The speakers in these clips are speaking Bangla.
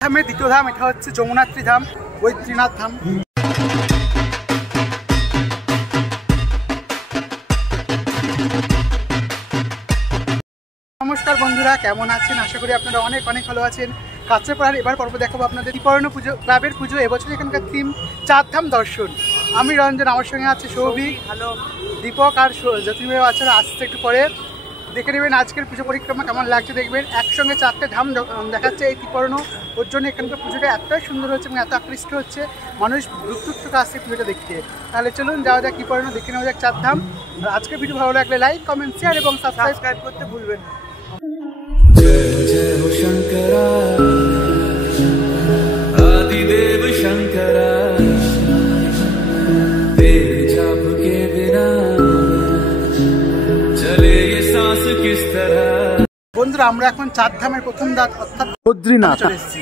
ধামের দ্বিতীয় ধাম, এটা হচ্ছে যমুনাত্রী ধাম, বৈদ্রীনাথ ধাম। নমস্কার বন্ধুরা, কেমন আছেন? আশা করি আপনারা অনেক ভালো আছেন। কাছড়াপাড়ার এবার পর্ব দেখাবো আপনাদের ত্রিপর্ণ পুজো ক্লাবের পুজো। এবছর এখানকার থিম 4 ধাম দর্শন। আমি রঞ্জন, আমার সঙ্গে আছে সৌভিক, হ্যালো, দীপক আর জ্যোতির্ময় আচার্য। আসছে একটু পরে দেখে নেবেন আজকের পুজো পরিক্রমা কেমন লাগছে। দেখবেন একসঙ্গে 4টে ধাম দেখাচ্ছে এই ত্রিপর্ণ। ওর জন্য এখানকার পুজোটা এতটাই সুন্দর হচ্ছে এবং এত আকৃষ্ট হচ্ছে, মানুষ দূর থেকে আসছে পুজোটা দেখতে। তাহলে চলুন যাওয়া যাক ত্রিপর্ণ, দেখে নেওয়া যাক 4 ধাম। আর আজকের ভিডিও ভালো লাগলে লাইক, কমেন্ট, শেয়ার এবং সাবস্ক্রাইব করতে ভুলবেন না। जय जय हो शंकरा आदिदेव शंकरा, तेरे जाप के बिना चले ये सांस किस तरह। বন্ধুরা, আমরা এখন 4 ধামের প্রথম ধাম অর্থাৎ বদ্রীনাথ চলে এসেছি।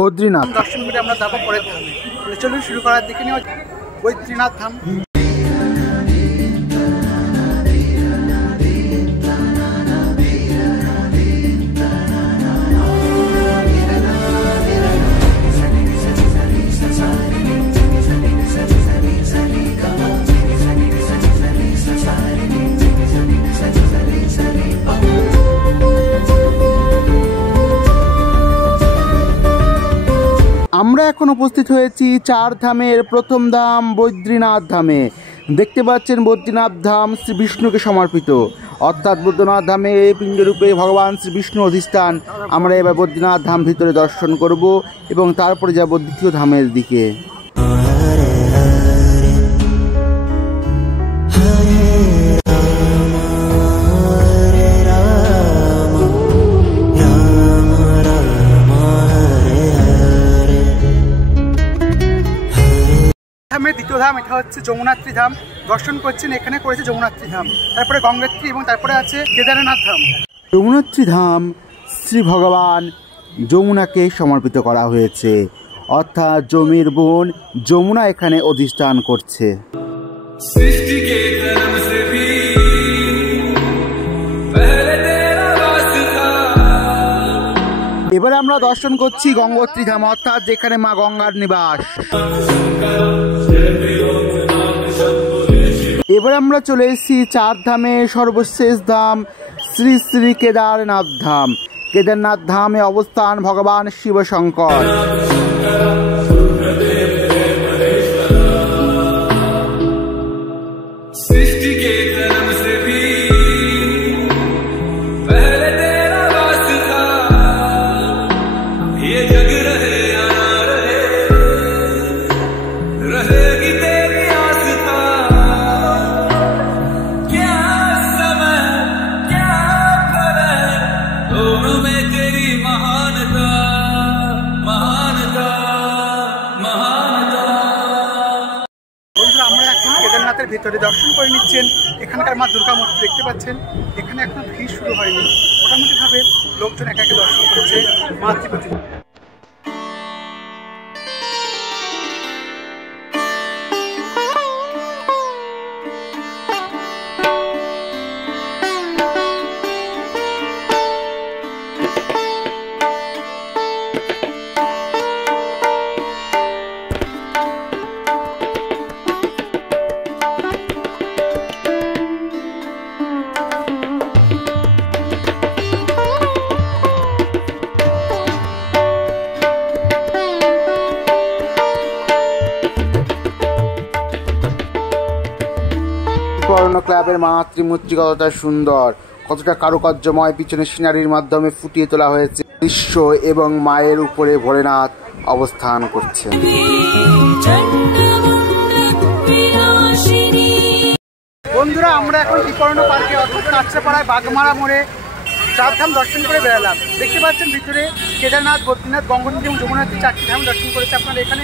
বদ্রীনাথ দর্শন করে আমরা যাবো পরের ধামে। চলুন শুরু করার দিকে নিয়ে বৈদ্রীনাথ ধাম। আমরা এখন উপস্থিত হয়েছি 4 ধামের প্রথম ধাম বৈদ্রীনাথ ধামে। দেখতে পাচ্ছেন বদ্রীনাথ ধাম শ্রী বিষ্ণুকে সমর্পিত, অর্থাৎ বৈদ্যনাথ ধামে পিণ্ডরূপে ভগবান শ্রী বিষ্ণু অধিষ্ঠান। আমরা এবার বদ্রীনাথ ধাম ভিতরে দর্শন করব এবং তারপরে যাব দ্বিতীয় ধামের দিকে। ধামের দ্বিতীয় ধাম, এটা হচ্ছে যমুনাত্রী ধাম। দর্শন করছেন, এখানে করেছে যমুনাত্রী ধাম, তারপরে গঙ্গোত্রী এবং তারপরে আছে কেদারনাথ ধাম। যমুনাত্রী ধাম শ্রী ভগবান যমুনাকে সমর্পিত করা হয়েছে, অর্থাৎ জমির বোন যমুনা এখানে অধিষ্ঠান করছে। এবারে আমরা দর্শন করছি গঙ্গোত্রী ধাম, অর্থাৎ যেখানে মা গঙ্গার নিবাস। এবারে আমরা চলে এসেছি 4 ধামে সর্বশেষ ধাম শ্রী শ্রী কেদারনাথ ধাম। কেদারনাথ ধামে অবস্থান ভগবান শিব শঙ্কর। কেদারনাথের ভিতরে দর্শন করে নিচ্ছেন। এখানকার মা দুর্গা মূর্তি দেখতে পাচ্ছেন। এখানে এখন ভিড় শুরু হয়নি, মোটামুটিভাবে লোকজন একে দর্শন করছে মাতৃপতি। ত্রিপর্ণ ক্লাবের মাতৃমূর্তি কতটা সুন্দর, কতটা কারুকার্যময়, পিছনে সিনারির মাধ্যমে ফুটিয়ে তোলা হয়েছে দৃশ্য এবং মায়ের উপরে ভোলেনাথ অবস্থান করছেন। বন্ধুরা, আমরা এখন ত্রিপর্ণ পার্কে অর্থাৎ কাছড়াপাড়ায় বাগমারা মোড়ে 4 ধাম দর্শন করে বেড়ালাম। দেখতে পাচ্ছেন ভিতরে কেদারনাথ, বদ্রীনাথ, গঙ্গোত্রী এবং যমুনাত্রী 4টি ধাম দর্শন করেছে। আপনারা এখানে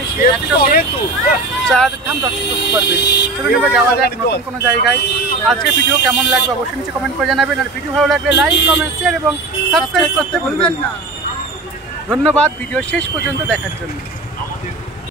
4 ধাম দর্শন করতে পারবেন। চলুন এবার যাওয়া যায় নতুন কোনো জায়গায়। আজকের ভিডিও কেমন লাগবে অবশ্যই নিচে কমেন্ট করে জানাবেন। আর ভিডিও ভালো লাগলে লাইক, কমেন্ট, শেয়ার এবং সাবস্ক্রাইব করতে ভুলবেন না। ধন্যবাদ ভিডিও শেষ পর্যন্ত দেখার জন্য।